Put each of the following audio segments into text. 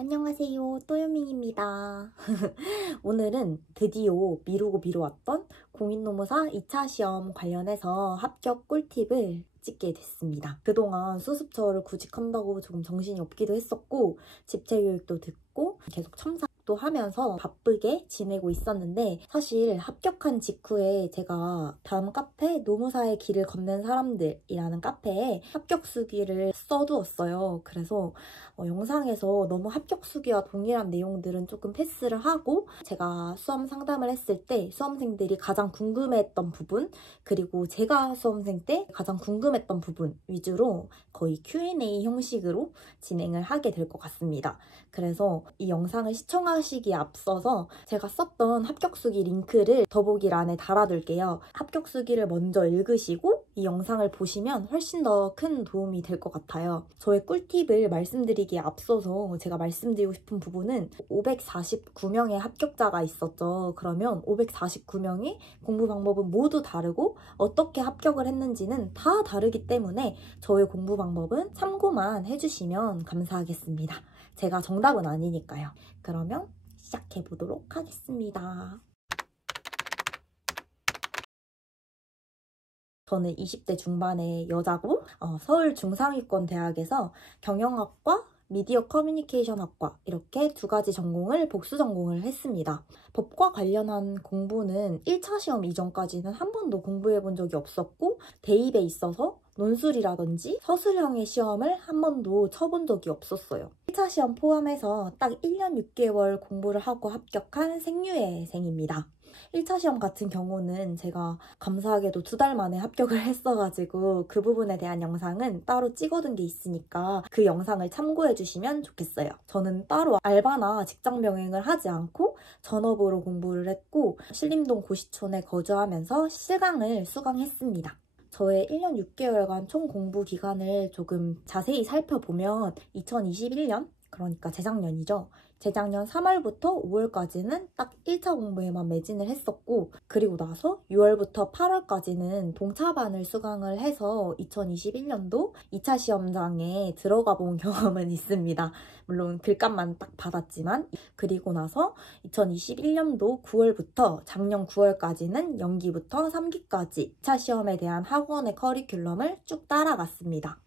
안녕하세요, 또요밍입니다. 오늘은 드디어 미루고 미뤄왔던 공인노무사 2차 시험 관련해서 합격 꿀팁을 찍게 됐습니다. 그동안 수습처를 구직한다고 조금 정신이 없기도 했었고 집체교육도 듣고 계속 첨삭도 하면서 바쁘게 지내고 있었는데, 사실 합격한 직후에 제가 다음 카페 노무사의 길을 걷는 사람들이라는 카페에 합격 수기를 써두었어요. 그래서 영상에서 너무 합격 수기와 동일한 내용들은 조금 패스를 하고, 제가 수험 상담을 했을 때 수험생들이 가장 궁금해했던 부분, 그리고 제가 수험생 때 가장 궁금했던 부분 위주로 거의 Q&A 형식으로 진행을 하게 될 것 같습니다. 그래서 이 영상을 시청하시기에 앞서서 제가 썼던 합격 수기 링크를 더보기란에 달아둘게요. 합격 수기를 먼저 읽으시고 이 영상을 보시면 훨씬 더 큰 도움이 될 것 같아요. 저의 꿀팁을 말씀드리기에 앞서서 제가 말씀드리고 싶은 부분은 549명의 합격자가 있었죠. 그러면 549명이 공부 방법은 모두 다르고 어떻게 합격을 했는지는 다 다르기 때문에 저의 공부 방법은 참고만 해주시면 감사하겠습니다. 제가 정답은 아니니까요. 그러면 시작해보도록 하겠습니다. 저는 20대 중반의 여자고 서울 중상위권 대학에서 경영학과, 미디어 커뮤니케이션학과 이렇게 두 가지 전공을 복수 전공을 했습니다. 법과 관련한 공부는 1차 시험 이전까지는 한 번도 공부해 본 적이 없었고, 대입에 있어서 논술이라든지 서술형의 시험을 한 번도 쳐본 적이 없었어요. 1차 시험 포함해서 딱 1년 6개월 공부를 하고 합격한 생유예생입니다. 1차 시험 같은 경우는 제가 감사하게도 2달 만에 합격을 했어가지고 그 부분에 대한 영상은 따로 찍어둔 게 있으니까 그 영상을 참고해 주시면 좋겠어요. 저는 따로 알바나 직장 병행을 하지 않고 전업으로 공부를 했고, 신림동 고시촌에 거주하면서 실강을 수강했습니다. 저의 1년 6개월간 총 공부 기간을 조금 자세히 살펴보면 2021년, 그러니까 재작년이죠. 재작년 3월부터 5월까지는 딱 1차 공부에만 매진을 했었고, 그리고 나서 6월부터 8월까지는 동차반을 수강을 해서 2021년도 2차 시험장에 들어가 본 경험은 있습니다. 물론 글감만 딱 받았지만. 그리고 나서 2021년도 9월부터 작년 9월까지는 연기부터 3기까지 2차 시험에 대한 학원의 커리큘럼을 쭉 따라갔습니다.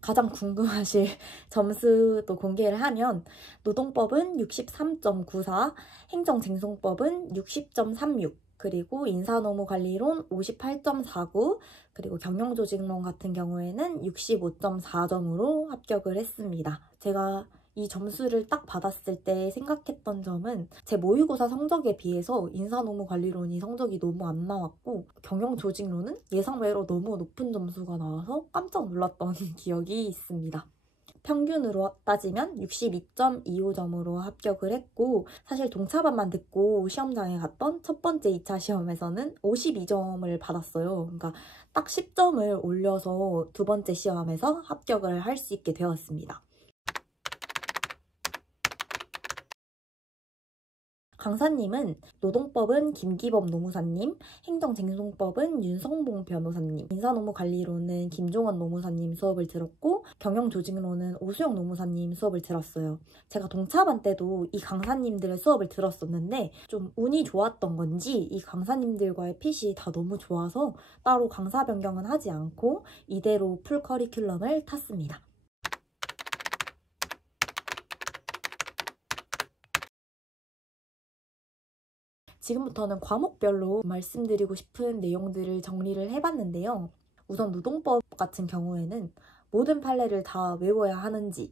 가장 궁금하실 점수도 공개를 하면, 노동법은 63.94, 행정쟁송법은 60.36, 그리고 인사노무관리론 58.49, 그리고 경영조직론 같은 경우에는 65.4점으로 합격을 했습니다. 제가 이 점수를 딱 받았을 때 생각했던 점은, 제 모의고사 성적에 비해서 인사노무관리론이 성적이 너무 안 나왔고 경영조직론은 예상외로 너무 높은 점수가 나와서 깜짝 놀랐던 기억이 있습니다. 평균으로 따지면 62.25점으로 합격을 했고, 사실 동차반만 듣고 시험장에 갔던 첫 번째 2차 시험에서는 52점을 받았어요. 그러니까 딱 10점을 올려서 두 번째 시험에서 합격을 할 수 있게 되었습니다. 강사님은 노동법은 김기범 노무사님, 행정쟁송법은 윤성봉 변호사님, 인사노무관리론은 김종원 노무사님 수업을 들었고, 경영조직론은 오수영 노무사님 수업을 들었어요. 제가 동차반 때도 이 강사님들의 수업을 들었었는데 좀 운이 좋았던 건지 이 강사님들과의 핏이 다 너무 좋아서 따로 강사 변경은 하지 않고 이대로 풀 커리큘럼을 탔습니다. 지금부터는 과목별로 말씀드리고 싶은 내용들을 정리를 해봤는데요. 우선 노동법 같은 경우에는 모든 판례를 다 외워야 하는지에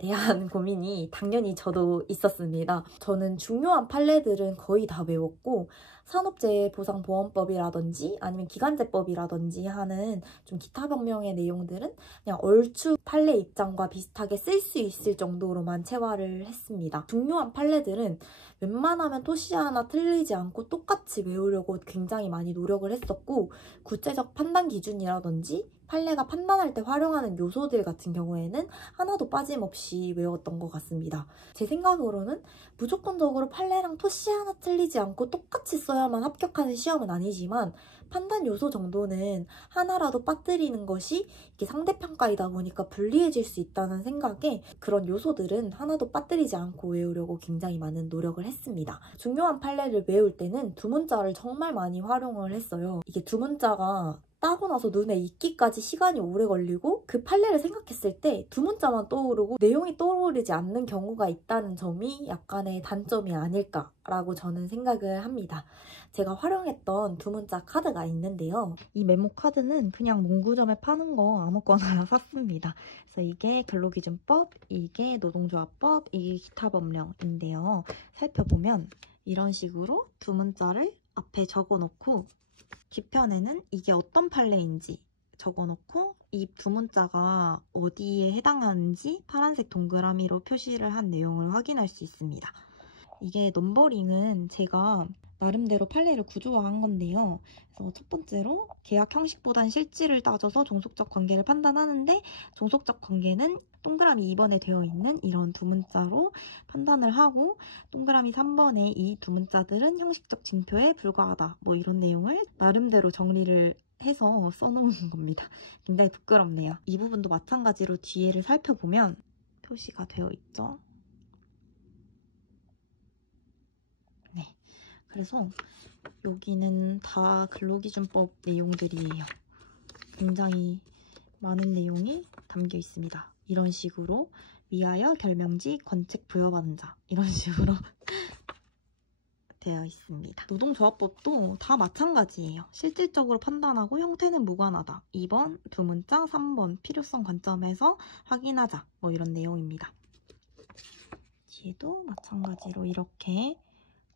대한 고민이 당연히 저도 있었습니다. 저는 중요한 판례들은 거의 다 외웠고, 산업재해보상보험법이라든지 아니면 기간제법이라든지 하는 좀 기타 변명의 내용들은 그냥 얼추 판례 입장과 비슷하게 쓸 수 있을 정도로만 체화를 했습니다. 중요한 판례들은 웬만하면 토시 하나 틀리지 않고 똑같이 외우려고 굉장히 많이 노력을 했었고, 구체적 판단 기준이라든지 판례가 판단할 때 활용하는 요소들 같은 경우에는 하나도 빠짐없이 외웠던 것 같습니다. 제 생각으로는 무조건적으로 판례랑 토시 하나 틀리지 않고 똑같이 써야만 합격하는 시험은 아니지만 판단 요소 정도는 하나라도 빠뜨리는 것이 이게 상대평가이다 보니까 불리해질 수 있다는 생각에 그런 요소들은 하나도 빠뜨리지 않고 외우려고 굉장히 많은 노력을 했습니다. 중요한 판례를 외울 때는 두문자를 정말 많이 활용을 했어요. 이게 두문자가 따고 나서 눈에 익기까지 시간이 오래 걸리고 그 판례를 생각했을 때 두문자만 떠오르고 내용이 떠오르지 않는 경우가 있다는 점이 약간의 단점이 아닐까라고 저는 생각을 합니다. 제가 활용했던 두문자 카드가 있는데요. 이 메모 카드는 그냥 문구점에 파는 거 아무거나 샀습니다. 그래서 이게 근로기준법, 이게 노동조합법, 이게 기타 법령인데요. 살펴보면 이런 식으로 두문자를 앞에 적어놓고 뒤편에는 이게 어떤 판례인지 적어놓고 이 두문자가 어디에 해당하는지 파란색 동그라미로 표시를 한 내용을 확인할 수 있습니다. 이게 넘버링은 제가 나름대로 판례를 구조화한 건데요. 그래서 첫 번째로 계약 형식보단 실질을 따져서 종속적 관계를 판단하는데 종속적 관계는 동그라미 2번에 되어 있는 이런 두 문자로 판단을 하고 동그라미 3번에 이 두 문자들은 형식적 징표에 불과하다. 뭐 이런 내용을 나름대로 정리를 해서 써놓은 겁니다. 굉장히 부끄럽네요. 이 부분도 마찬가지로 뒤에를 살펴보면 표시가 되어 있죠. 네. 그래서 여기는 다 근로기준법 내용들이에요. 굉장히 많은 내용이 담겨 있습니다. 이런 식으로 위하여 결명지 권책 부여받은 자 이런 식으로 되어 있습니다. 노동조합법도 다 마찬가지예요. 실질적으로 판단하고 형태는 무관하다. 2번 두 문자, 3번 필요성 관점에서 확인하자. 뭐 이런 내용입니다. 뒤에도 마찬가지로 이렇게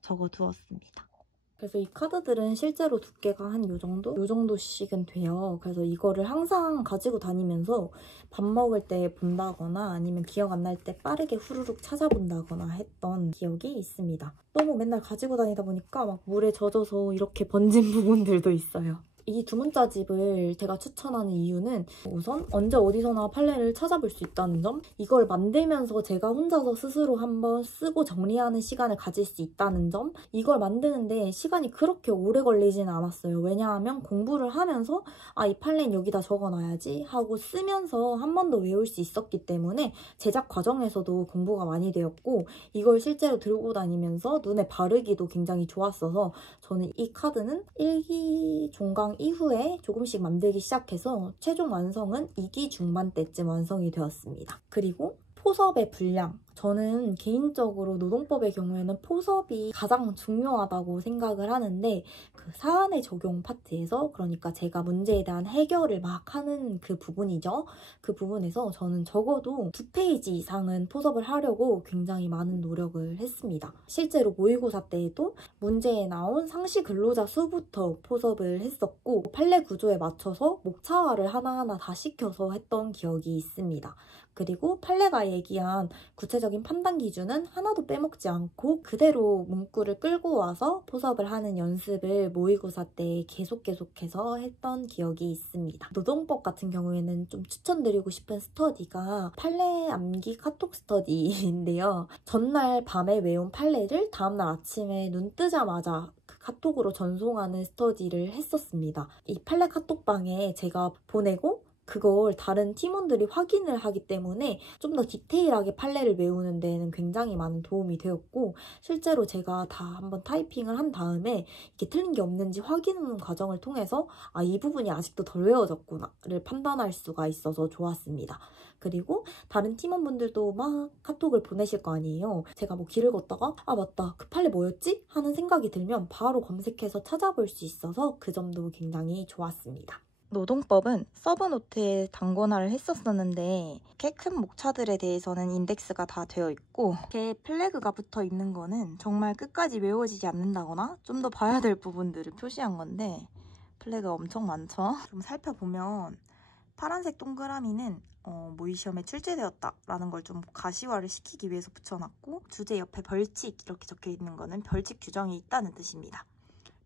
적어두었습니다. 그래서 이 카드들은 실제로 두께가 한 요 정도씩은 돼요. 그래서 이거를 항상 가지고 다니면서 밥 먹을 때 본다거나 아니면 기억 안 날 때 빠르게 후루룩 찾아본다거나 했던 기억이 있습니다. 너무 맨날 가지고 다니다 보니까 막 물에 젖어서 이렇게 번진 부분들도 있어요. 이 두문자집을 제가 추천하는 이유는 우선 언제 어디서나 판례를 찾아볼 수 있다는 점, 이걸 만들면서 제가 혼자서 스스로 한번 쓰고 정리하는 시간을 가질 수 있다는 점, 이걸 만드는데 시간이 그렇게 오래 걸리진 않았어요. 왜냐하면 공부를 하면서 이 판례는 여기다 적어놔야지 하고 쓰면서 한 번 더 외울 수 있었기 때문에 제작 과정에서도 공부가 많이 되었고 이걸 실제로 들고 다니면서 눈에 바르기도 굉장히 좋았어서 저는 이 카드는 1기 종강 이후에 조금씩 만들기 시작해서 최종 완성은 2기 중반 때쯤 완성이 되었습니다. 그리고 포섭의 분량. 저는 개인적으로 노동법의 경우에는 포섭이 가장 중요하다고 생각을 하는데 그 사안의 적용 파트에서 그러니까 제가 문제에 대한 해결을 막 하는 그 부분이죠. 그 부분에서 저는 적어도 2페이지 이상은 포섭을 하려고 굉장히 많은 노력을 했습니다. 실제로 모의고사 때에도 문제에 나온 상시 근로자 수부터 포섭을 했었고 판례 구조에 맞춰서 목차화를 하나하나 다 시켜서 했던 기억이 있습니다. 그리고 판례가 얘기한 구체적인 판단 기준은 하나도 빼먹지 않고 그대로 문구를 끌고 와서 포섭을 하는 연습을 모의고사 때 계속해서 했던 기억이 있습니다. 노동법 같은 경우에는 좀 추천드리고 싶은 스터디가 판례 암기 카톡 스터디인데요. 전날 밤에 외운 판례를 다음날 아침에 눈 뜨자마자 카톡으로 전송하는 스터디를 했었습니다. 이 판례 카톡방에 제가 보내고 그걸 다른 팀원들이 확인을 하기 때문에 좀 더 디테일하게 판례를 외우는 데에는 굉장히 많은 도움이 되었고 실제로 제가 다 한번 타이핑을 한 다음에 이게 틀린 게 없는지 확인하는 과정을 통해서 이 부분이 아직도 덜 외워졌구나를 판단할 수가 있어서 좋았습니다. 그리고 다른 팀원분들도 막 카톡을 보내실 거 아니에요. 제가 뭐 길을 걷다가 맞다 그 판례 뭐였지? 하는 생각이 들면 바로 검색해서 찾아볼 수 있어서 그 점도 굉장히 좋았습니다. 노동법은 서브노트에 단권화를 했었었는데 이렇게 큰 목차들에 대해서는 인덱스가 다 되어 있고 이렇게 플래그가 붙어 있는 거는 정말 끝까지 외워지지 않는다거나 좀 더 봐야 될 부분들을 표시한 건데 플래그가 엄청 많죠? 좀 살펴보면 파란색 동그라미는 모의시험에 출제되었다 라는 걸 좀 가시화를 시키기 위해서 붙여놨고 주제 옆에 벌칙 이렇게 적혀 있는 거는 벌칙 규정이 있다는 뜻입니다.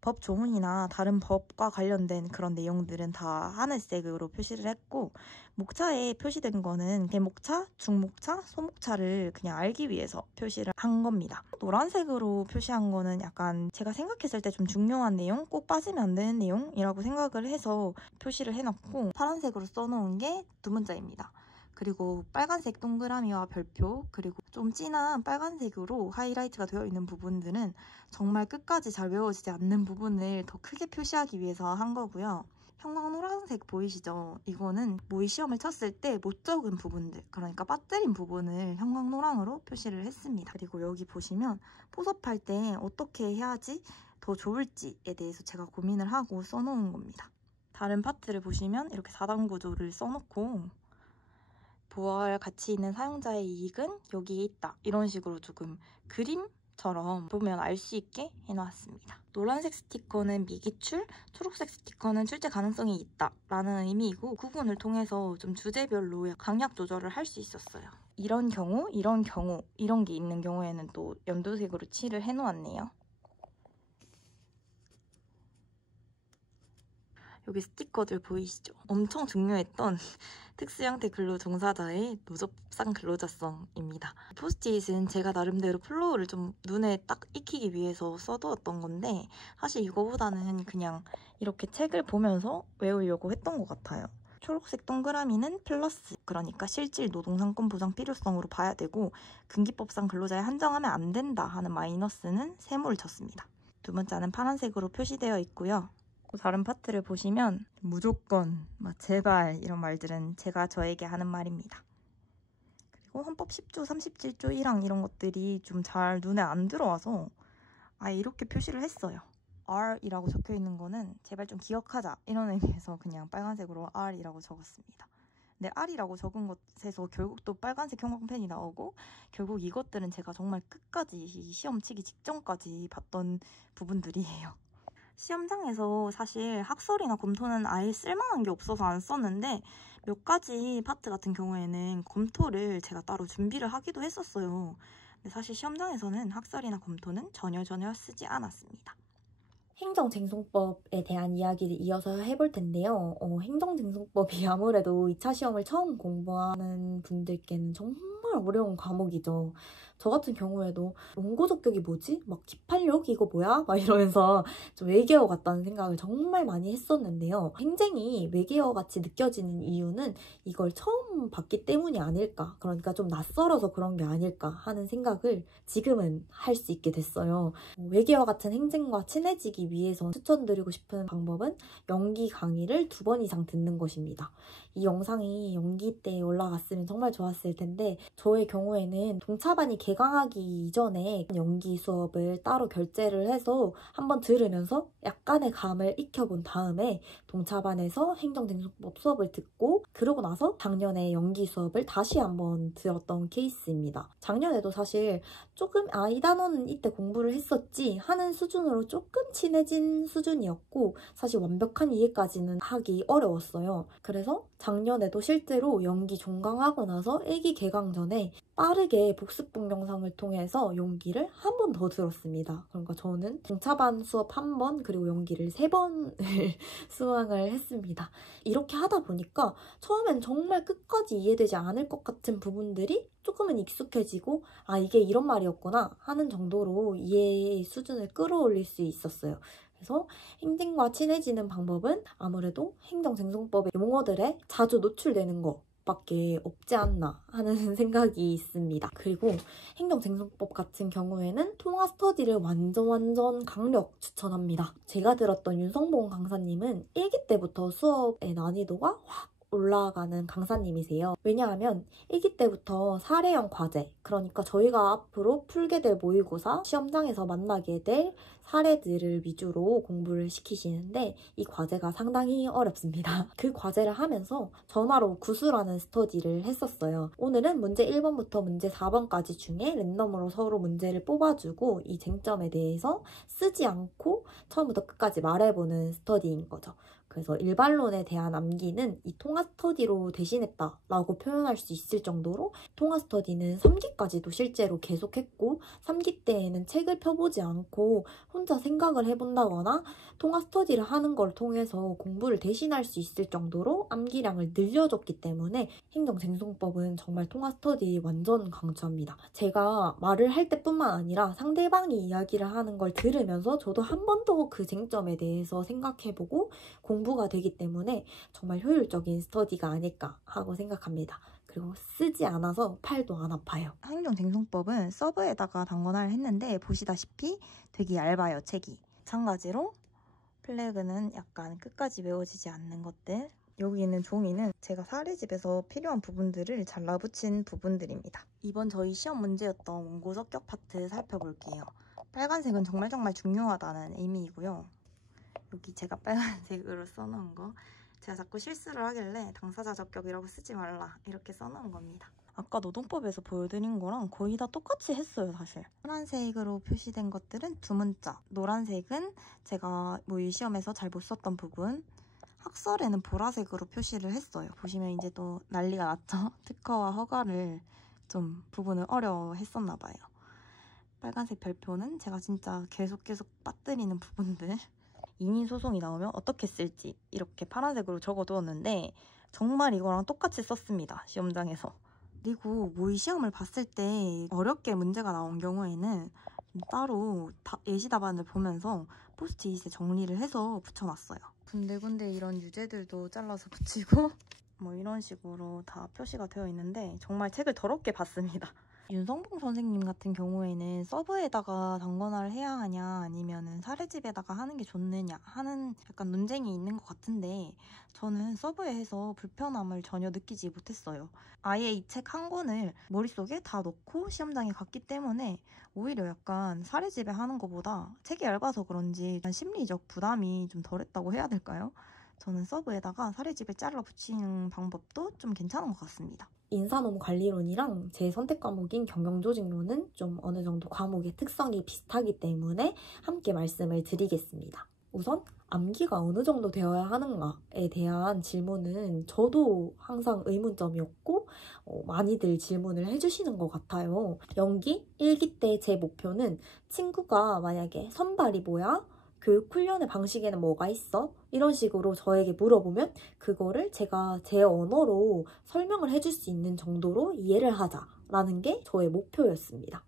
법 조문이나 다른 법과 관련된 그런 내용들은 다 하늘색으로 표시를 했고, 목차에 표시된 거는 대목차, 중목차, 소목차를 그냥 알기 위해서 표시를 한 겁니다. 노란색으로 표시한 거는 약간 제가 생각했을 때 좀 중요한 내용, 꼭 빠지면 안 되는 내용이라고 생각을 해서 표시를 해놨고, 파란색으로 써놓은 게 두 문자입니다. 그리고 빨간색 동그라미와 별표, 그리고 좀 진한 빨간색으로 하이라이트가 되어 있는 부분들은 정말 끝까지 잘 외워지지 않는 부분을 더 크게 표시하기 위해서 한 거고요. 형광 노란색 보이시죠? 이거는 모의 시험을 쳤을 때 못 적은 부분들, 그러니까 빠뜨린 부분을 형광 노랑으로 표시를 했습니다. 그리고 여기 보시면 포섭할 때 어떻게 해야지 더 좋을지에 대해서 제가 고민을 하고 써놓은 겁니다. 다른 파트를 보시면 이렇게 4단 구조를 써놓고, 부월 가치 있는 사용자의 이익은 여기에 있다, 이런 식으로 조금 그림처럼 보면 알 수 있게 해놨습니다. 노란색 스티커는 미기출, 초록색 스티커는 출제 가능성이 있다 라는 의미이고, 구분을 통해서 좀 주제별로 강약 조절을 할 수 있었어요. 이런 경우, 이런 경우, 이런 게 있는 경우에는 또 연두색으로 칠을 해놓았네요. 여기 스티커들 보이시죠? 엄청 중요했던 특수형태 근로 종사자의 노접상 근로자성입니다. 포스트잇은 제가 나름대로 플로우를 좀 눈에 딱 익히기 위해서 써두었던 건데, 사실 이거보다는 그냥 이렇게 책을 보면서 외우려고 했던 것 같아요. 초록색 동그라미는 플러스, 그러니까 실질 노동상권 보장 필요성으로 봐야 되고, 근기법상 근로자에 한정하면 안 된다 하는 마이너스는 세모를 쳤습니다. 두 번째는 파란색으로 표시되어 있고요. 다른 파트를 보시면 무조건, 제발 이런 말들은 제가 저에게 하는 말입니다. 그리고 헌법 10조 37조 1항 이런 것들이 좀 잘 눈에 안 들어와서 아예 이렇게 표시를 했어요. R이라고 적혀있는 거는 제발 좀 기억하자, 이런 의미에서 그냥 빨간색으로 R이라고 적었습니다. 근데 R이라고 적은 것에서 결국 또 빨간색 형광펜이 나오고, 결국 이것들은 제가 정말 끝까지 시험 치기 직전까지 봤던 부분들이에요. 시험장에서 사실 학설이나 검토는 아예 쓸만한 게 없어서 안 썼는데, 몇 가지 파트 같은 경우에는 검토를 제가 따로 준비를 하기도 했었어요. 근데 사실 시험장에서는 학설이나 검토는 전혀 쓰지 않았습니다. 행정쟁송법에 대한 이야기를 이어서 해볼 텐데요. 행정쟁송법이 아무래도 2차 시험을 처음 공부하는 분들께는 정말 어려운 과목이죠. 저 같은 경우에도 원고 적격이 뭐지? 기판력? 이거 뭐야? 이러면서 좀 외계어 같다는 생각을 정말 많이 했었는데요. 행쟁이 외계어 같이 느껴지는 이유는 이걸 처음 봤기 때문이 아닐까, 그러니까 좀 낯설어서 그런 게 아닐까 하는 생각을 지금은 할 수 있게 됐어요. 외계어 같은 행쟁과 친해지기 위해서 추천드리고 싶은 방법은 연기 강의를 2번 이상 듣는 것입니다. 이 영상이 연기 때 올라갔으면 정말 좋았을 텐데, 저의 경우에는 동차반이 개강하기 이전에 연기 수업을 따로 결제를 해서 한번 들으면서 약간의 감을 익혀본 다음에 동차반에서 행정쟁송법 수업을 듣고, 그러고 나서 작년에 연기 수업을 다시 한번 들었던 케이스입니다. 작년에도 사실 조금 이 단어는 이때 공부를 했었지 하는 수준으로 조금 친해진 수준이었고, 사실 완벽한 이해까지는 하기 어려웠어요. 그래서 작년에도 실제로 연기 종강하고 나서 일기 개강 전에 빠르게 복습 동영상을 통해서 연기를 한 번 더 들었습니다. 그러니까 저는 동차반 수업 1번, 그리고 연기를 3번을 수강을 했습니다. 이렇게 하다 보니까 처음엔 정말 끝까지 이해되지 않을 것 같은 부분들이 조금은 익숙해지고, 이게 이런 말이었구나 하는 정도로 이해의 수준을 끌어올릴 수 있었어요. 그래서 행정과 친해지는 방법은 아무래도 행정쟁송법의 용어들에 자주 노출되는 것밖에 없지 않나 하는 생각이 있습니다. 그리고 행정쟁송법 같은 경우에는 통화 스터디를 완전 강력 추천합니다. 제가 들었던 윤성봉 강사님은 1기 때부터 수업의 난이도가 확 올라가는 강사님이세요. 왜냐하면 1기 때부터 사례형 과제, 그러니까 저희가 앞으로 풀게 될 모의고사, 시험장에서 만나게 될 사례들을 위주로 공부를 시키시는데, 이 과제가 상당히 어렵습니다. 그 과제를 하면서 전화로 구술하는 스터디를 했었어요. 오늘은 문제 1번부터 문제 4번까지 중에 랜덤으로 서로 문제를 뽑아주고 이 쟁점에 대해서 쓰지 않고 처음부터 끝까지 말해보는 스터디인 거죠. 그래서 일반론에 대한 암기는 이 통화 스터디로 대신했다라고 표현할 수 있을 정도로 통화 스터디는 3기까지도 실제로 계속했고 3기 때에는 책을 펴보지 않고 혼자 생각을 해본다거나 통화 스터디를 하는 걸 통해서 공부를 대신할 수 있을 정도로 암기량을 늘려줬기 때문에 행정쟁송법은 정말 통화 스터디 완전 강추합니다. 제가 말을 할 때뿐만 아니라 상대방이 이야기를 하는 걸 들으면서 저도 한 번 더 그 쟁점에 대해서 생각해보고 공부가 되기 때문에 정말 효율적인 스터디가 아닐까 하고 생각합니다. 그리고 쓰지 않아서 팔도 안 아파요. 행정쟁송법은 서브에다가 단권화를 했는데 보시다시피 되게 얇아요, 책이. 마찬가지로 플래그는 약간 끝까지 외워지지 않는 것들. 여기 있는 종이는 제가 사례집에서 필요한 부분들을 잘라붙인 부분들입니다. 이번 저희 시험 문제였던 원고 적격 파트 살펴볼게요. 빨간색은 정말 중요하다는 의미이고요. 여기 제가 빨간색으로 써놓은 거, 제가 자꾸 실수를 하길래 당사자 적격이라고 쓰지 말라 이렇게 써놓은 겁니다. 아까 노동법에서 보여드린 거랑 거의 다 똑같이 했어요, 사실. 파란색으로 표시된 것들은 두 문자, 노란색은 제가 이 시험에서 잘 못 썼던 부분, 학설에는 보라색으로 표시를 했어요. 보시면 이제 또 난리가 났죠? 특허와 허가를 좀 부분을 어려워했었나 봐요. 빨간색 별표는 제가 진짜 계속 빠뜨리는 부분들. 인인 소송이 나오면 어떻게 쓸지 이렇게 파란색으로 적어두었는데 정말 이거랑 똑같이 썼습니다, 시험장에서. 그리고 모의 시험을 봤을 때 어렵게 문제가 나온 경우에는 따로 예시 답안을 보면서 포스트잇에 정리를 해서 붙여놨어요. 군데군데 이런 유제들도 잘라서 붙이고 이런 식으로 다 표시가 되어 있는데 정말 책을 더럽게 봤습니다. 윤성봉 선생님 같은 경우에는 서브에다가 단권화를 해야 하냐 아니면 사례집에다가 하는 게 좋느냐 하는 약간 논쟁이 있는 것 같은데 저는 서브에 해서 불편함을 전혀 느끼지 못했어요. 아예 이 책 한 권을 머릿속에 다 넣고 시험장에 갔기 때문에 오히려 약간 사례집에 하는 것보다 책이 얇아서 그런지 심리적 부담이 좀 덜했다고 해야 될까요? 저는 서브에다가 사례집에 잘라 붙이는 방법도 좀 괜찮은 것 같습니다. 인사노무관리론이랑 제 선택 과목인 경영조직론은 좀 어느 정도 과목의 특성이 비슷하기 때문에 함께 말씀을 드리겠습니다. 우선 암기가 어느 정도 되어야 하는가에 대한 질문은 저도 항상 의문점이었고 많이들 질문을 해주시는 것 같아요. 연기 1기 때 제 목표는 친구가 만약에 선발이 뭐야? 교육 훈련의 방식에는 뭐가 있어? 이런 식으로 저에게 물어보면 그거를 제가 제 언어로 설명을 해줄 수 있는 정도로 이해를 하자라는 게 저의 목표였습니다.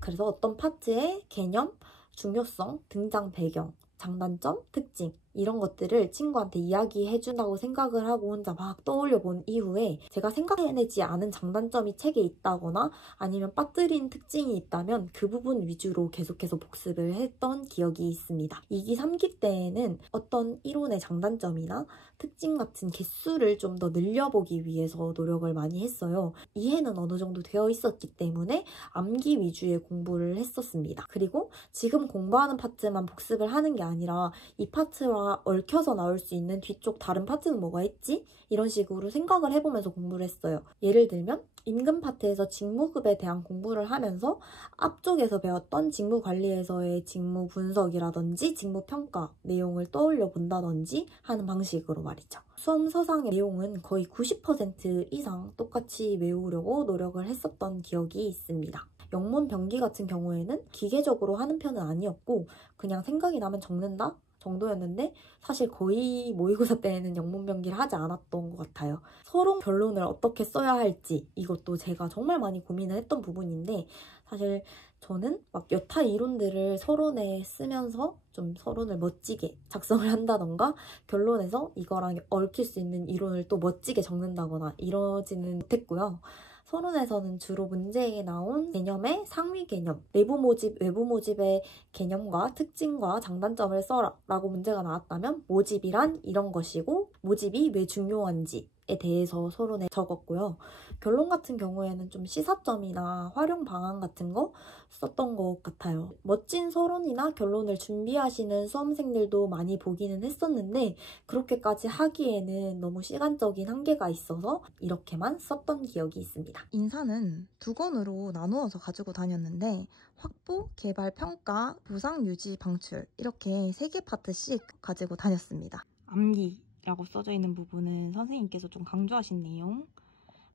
그래서 어떤 파트의 개념, 중요성, 등장 배경, 장단점, 특징 이런 것들을 친구한테 이야기해준다고 생각을 하고 혼자 막 떠올려 본 이후에 제가 생각해내지 않은 장단점이 책에 있다거나 아니면 빠뜨린 특징이 있다면 그 부분 위주로 계속해서 복습을 했던 기억이 있습니다. 2기, 3기 때에는 어떤 이론의 장단점이나 특징 같은 개수를 좀 더 늘려보기 위해서 노력을 많이 했어요. 이해는 어느 정도 되어 있었기 때문에 암기 위주의 공부를 했었습니다. 그리고 지금 공부하는 파트만 복습을 하는 게 아니라 이 파트와 얽혀서 나올 수 있는 뒤쪽 다른 파트는 뭐가 있지? 이런 식으로 생각을 해보면서 공부를 했어요. 예를 들면 임금 파트에서 직무급에 대한 공부를 하면서 앞쪽에서 배웠던 직무관리에서의 직무 분석이라든지 직무평가 내용을 떠올려 본다든지 하는 방식으로 말이죠. 수험서상의 내용은 거의 90% 이상 똑같이 외우려고 노력을 했었던 기억이 있습니다. 영문 병기 같은 경우에는 기계적으로 하는 편은 아니었고 그냥 생각이 나면 적는다? 정도였는데 사실 거의 모의고사 때에는 영문 병기를 하지 않았던 것 같아요. 서론 결론을 어떻게 써야 할지 이것도 제가 정말 많이 고민을 했던 부분인데 사실 저는 막 여타 이론들을 서론에 쓰면서 좀 서론을 멋지게 작성을 한다던가 결론에서 이거랑 얽힐 수 있는 이론을 또 멋지게 적는다거나 이러지는 못했고요. 서론에서는 주로 문제에 나온 개념의 상위 개념, 내부 모집, 외부 모집의 개념과 특징과 장단점을 써라 라고 문제가 나왔다면 모집이란 이런 것이고 모집이 왜 중요한지에 대해서 서론에 적었고요. 결론 같은 경우에는 좀 시사점이나 활용 방안 같은 거 썼던 것 같아요. 멋진 서론이나 결론을 준비하시는 수험생들도 많이 보기는 했었는데 그렇게까지 하기에는 너무 시간적인 한계가 있어서 이렇게만 썼던 기억이 있습니다. 인사는 두 권으로 나누어서 가지고 다녔는데 확보, 개발, 평가, 보상, 유지, 방출 이렇게 3개 파트씩 가지고 다녔습니다. 암기 라고 써져 있는 부분은 선생님께서 좀 강조하신 내용,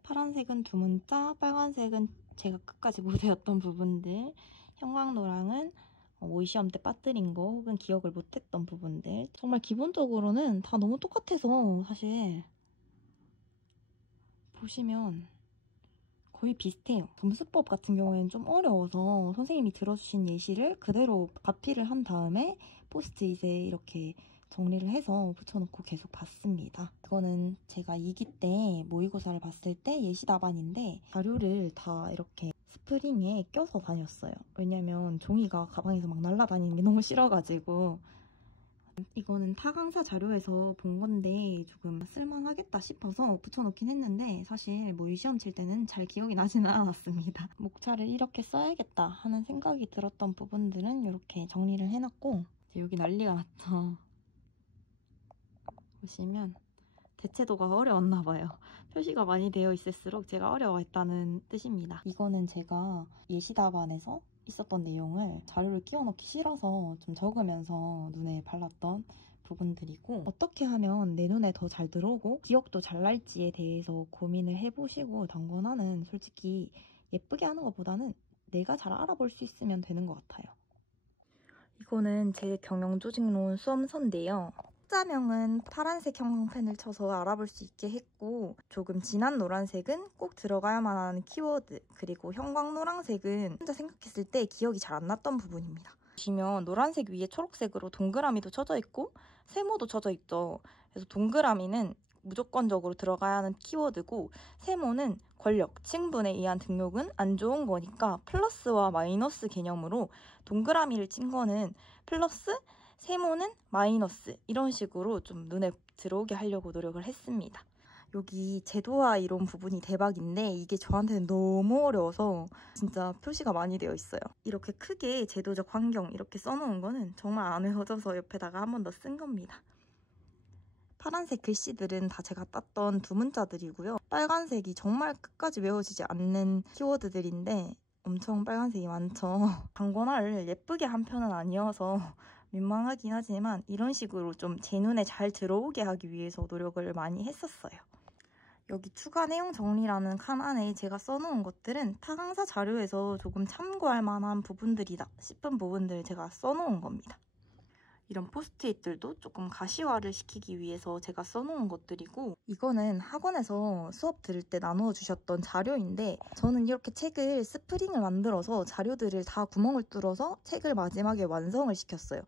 파란색은 두 문자, 빨간색은 제가 끝까지 못 외웠던 부분들, 형광노랑은 모의 시험 때 빠뜨린 거 혹은 기억을 못했던 부분들. 정말 기본적으로는 다 너무 똑같아서 사실 보시면 거의 비슷해요. 점수법 같은 경우에는 좀 어려워서 선생님이 들어주신 예시를 그대로 가피를 한 다음에 포스트잇에 이렇게 정리를 해서 붙여놓고 계속 봤습니다. 이거는 제가 2기 때 모의고사를 봤을 때 예시 답안인데 자료를 다 이렇게 스프링에 껴서 다녔어요. 왜냐면 종이가 가방에서 막 날아다니는 게 너무 싫어가지고. 이거는 타 강사 자료에서 본 건데 조금 쓸만하겠다 싶어서 붙여놓긴 했는데 사실 모의 시험 칠 때는 잘 기억이 나지는 않았습니다. 목차를 이렇게 써야겠다 하는 생각이 들었던 부분들은 이렇게 정리를 해놨고, 여기 난리가 났죠. 보시면 대체도가 어려웠나 봐요. 표시가 많이 되어 있을수록 제가 어려워했다는 뜻입니다. 이거는 제가 예시 답안에서 있었던 내용을 자료를 끼워 넣기 싫어서 좀 적으면서 눈에 발랐던 부분들이고, 어떻게 하면 내 눈에 더 잘 들어오고 기억도 잘 날지에 대해서 고민을 해보시고 단권화는 솔직히 예쁘게 하는 것보다는 내가 잘 알아볼 수 있으면 되는 것 같아요. 이거는 제 경영조직론 수험서인데요. 학자명은 파란색 형광펜을 쳐서 알아볼 수 있게 했고, 조금 진한 노란색은 꼭 들어가야만 하는 키워드, 그리고 형광노란색은 혼자 생각했을 때 기억이 잘 안 났던 부분입니다. 보시면 노란색 위에 초록색으로 동그라미도 쳐져 있고 세모도 쳐져 있죠. 그래서 동그라미는 무조건적으로 들어가야 하는 키워드고, 세모는 권력, 층분에 의한 등록은 안 좋은 거니까 플러스와 마이너스 개념으로 동그라미를 친 거는 플러스, 세모는 마이너스, 이런 식으로 좀 눈에 들어오게 하려고 노력을 했습니다. 여기 제도화 이론 부분이 대박인데 이게 저한테는 너무 어려워서 진짜 표시가 많이 되어 있어요. 이렇게 크게 제도적 환경 이렇게 써놓은 거는 정말 안 외워져서 옆에다가 한 번 더 쓴 겁니다. 파란색 글씨들은 다 제가 땄던 두 문자들이고요. 빨간색이 정말 끝까지 외워지지 않는 키워드들인데 엄청 빨간색이 많죠. 단권화를 예쁘게 한 편은 아니어서 민망하긴 하지만 이런 식으로 좀 제 눈에 잘 들어오게 하기 위해서 노력을 많이 했었어요. 여기 추가 내용 정리라는 칸 안에 제가 써놓은 것들은 타 강사 자료에서 조금 참고할 만한 부분들이다 싶은 부분들을 제가 써놓은 겁니다. 이런 포스트잇들도 조금 가시화를 시키기 위해서 제가 써놓은 것들이고, 이거는 학원에서 수업 들을 때 나누어 주셨던 자료인데 저는 이렇게 책을 스프링을 만들어서 자료들을 다 구멍을 뚫어서 책을 마지막에 완성을 시켰어요.